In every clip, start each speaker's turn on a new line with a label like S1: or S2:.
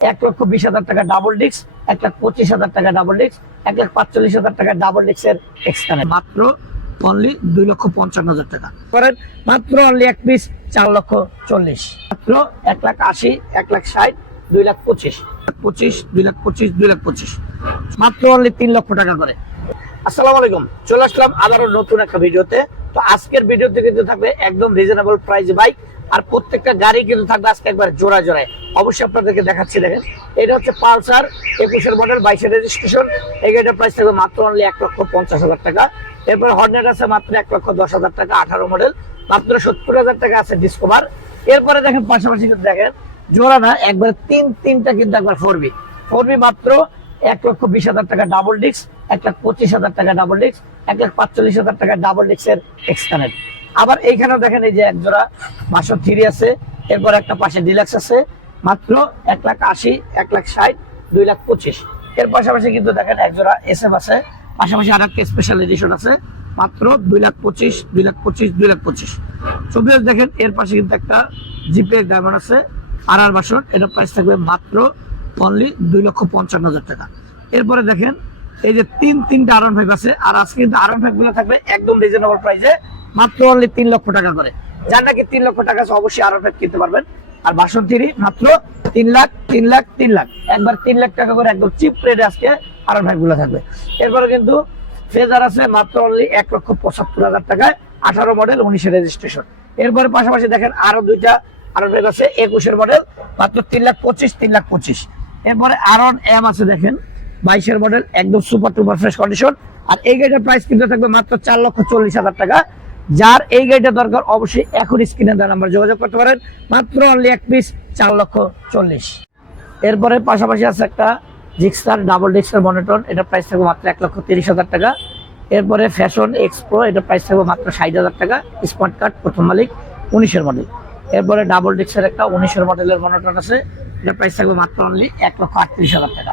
S1: এক লক্ষ বিশ হাজার টাকা ডাবল ডিস্ক এক লাখ পঁচিশ হাজার টাকা ডাবল ডিস্ক এক লাখ পাঁচচল্লিশ হাজার টাকা ডাবল ডিস্কের এক্সট্রা মাত্র অনলি দুই লক্ষ পঞ্চান্ন হাজার টাকা। করেন, মাত্র অনলি এক পিস চার লক্ষ চল্লিশ। মাত্র এক লাখ আশি, এক লাখ ষাট, দুই লাখ পঁচিশ। পঁচিশ, দুই লাখ পঁচিশ, দুই লাখ পঁচিশ। মাত্র অনলি তিন লক্ষ টাকা করে। আসসালামু আলাইকুম। চলে আসলাম আবারও নতুন একটা ভিডিওতে। তো আজকের ভিডিওতে কিন্তু থাকবে একদম রিজনেবল প্রাইস বাইক আর প্রত্যেকটা গাড়ি কিন্তু থাকবে আজকে একবার জোড়া জোড়ায়। অবশ্যই আপনাদেরকে দেখাচ্ছি, দেখেন। এটা হচ্ছে পালসার, একুশের মডেল বাইশের রেজিস্ট্রেশন এই প্রাইস থাকবে মাত্র অনলি এক লক্ষ পঞ্চাশ হাজার টাকা। এরপর হর্নেট আছে মাত্র এক লক্ষ দশ হাজার টাকা, আঠারো মডেল মাত্র সত্তর হাজার টাকা আছে ডিসকভার এরপরে দেখেন পাশাপাশি দেখেন, জোড়া না, একবার তিন, তিনটা কিন্তু একবার ফোরবি ফোরবি মাত্র এক লক্ষ বিশ হাজার টাকা ডাবল ডিস্ক এক লাখ পঁচিশ হাজার টাকা ডাবল ডিস্ক এক লাখ পাঁচচল্লিশ হাজার টাকা ডাবল ডিস্কের এক্সটার্নেল আবার এইখানেও দেখেন এই যে এক জোড়া বাসো থ্রি আছে। এরপর একটা পাশে ডিলাক্স আছে। মাত্র এক লাখ আশি, এক লাখ ষাট, দুই লাখ পঁচিশ। এর পাশাপাশি কিন্তু দেখেন একজোড়া এস এফ আছে। পাশাপাশি আর একটা স্পেশাল এডিশন আছে। মাত্র দুই লাখ পঁচিশ, দুই লাখ পঁচিশ, দুই লাখ পঁচিশ। ছবি দেখেন, এর পাশে কিন্তু একটা জিপিএস ডায়মন্ড আছে। আর আর বাসন এটা প্রাইস থাকবে মাত্র অনলি দুই লক্ষ পঞ্চান্ন হাজার টাকা। এরপরে দেখেন, এই যে তিন, তিনটা আরন ফাইভ আছে। আর আজকে কিন্তু আরন ফাইভগুলো থাকবে একদম রিজনেবল প্রাইসে মাত্র অনলি তিন লক্ষ টাকা করে। যার নাকি তিন লক্ষ টাকা আছে, অবশ্যই আরন ফাইভ কিনতে পারবেন। আর বাসন মাত্র তিন লাখ তিন লাখ তিন লাখ। একবার তিন লাখ টাকা করে একদম চিপ রেটে আজকে ফাইভগুলো থাকবে। এরপরে কিন্তু ফেজার আছে মাত্র অনলি এক লক্ষ পঁচাত্তর হাজার টাকায় আঠারো মডেল উনিশের রেজিস্ট্রেশন এরপরে পাশাপাশি দেখেন আরও দুইটা, আরও বেগ আছে, একুশের মডেল মাত্র তিন লাখ পঁচিশ, তিন লাখ পঁচিশ। এরপরে আরন এম আছে দেখেন, বাইশের মডেল একদম সুপার টুপার ফ্রেশ কন্ডিশন আর এই গাড়িটার প্রাইস কিন্তু থাকবে মাত্র চার লক্ষ চল্লিশ হাজার টাকা। যার এই গাড়িটা দরকার অবশ্যই এখন স্ক্রিনে দেওয়া নাম্বার যোগাযোগ করতে পারেন। মাত্র অনলি এক পিস চার লক্ষ চল্লিশ। এরপরে পাশাপাশি আছে একটা জিক্সার ডাবল ডিক্সার মনিটন এটা প্রাইস থাকবে মাত্র এক লক্ষ তিরিশ হাজার টাকা। এরপরে ফ্যাশন এক্সপ্রো এটা প্রাইস থাকবে মাত্র ষাট হাজার টাকা। স্মার্ট কার্ড প্রথম মালিক, উনিশের মডেল এরপরে ডাবল ডিক্সের একটা উনিশের মডেলের মনিটর আছে, এটা প্রাইস থাকবে মাত্র অনলি এক লক্ষ আটত্রিশ হাজার টাকা।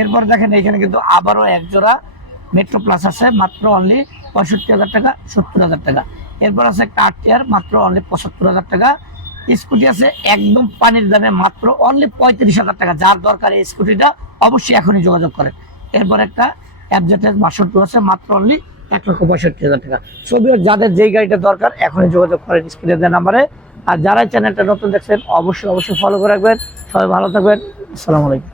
S1: এরপর দেখেন এখানে কিন্তু আবারও এক জোড়া মেট্রো প্লাস আছে, মাত্র অনলি পঁয়ষট্টি হাজার টাকা, সত্তর হাজার টাকা। এরপর আছে একটা আট টিয়ার মাত্র অনলি পঁচাত্তর হাজার টাকা। স্কুটি আছে একদম পানির দামে, মাত্র অনলি পঁয়ত্রিশ হাজার টাকা। যার দরকার এই স্কুটিটা, অবশ্যই এখনই যোগাযোগ করেন। এরপর একটা অ্যাবজেটের বাষট্টি আছে, মাত্র অনলি এক লক্ষ পঁয়ষট্টি হাজার টাকা। ছবি যাদের যেই গাড়িটা দরকার, এখনই যোগাযোগ করেন দেওয়া নাম্বারে। আর যারা চ্যানেলটা নতুন দেখছেন, অবশ্যই অবশ্যই ফলো করে রাখবেন। সবাই ভালো থাকবেন। আসসালামু আলাইকুম।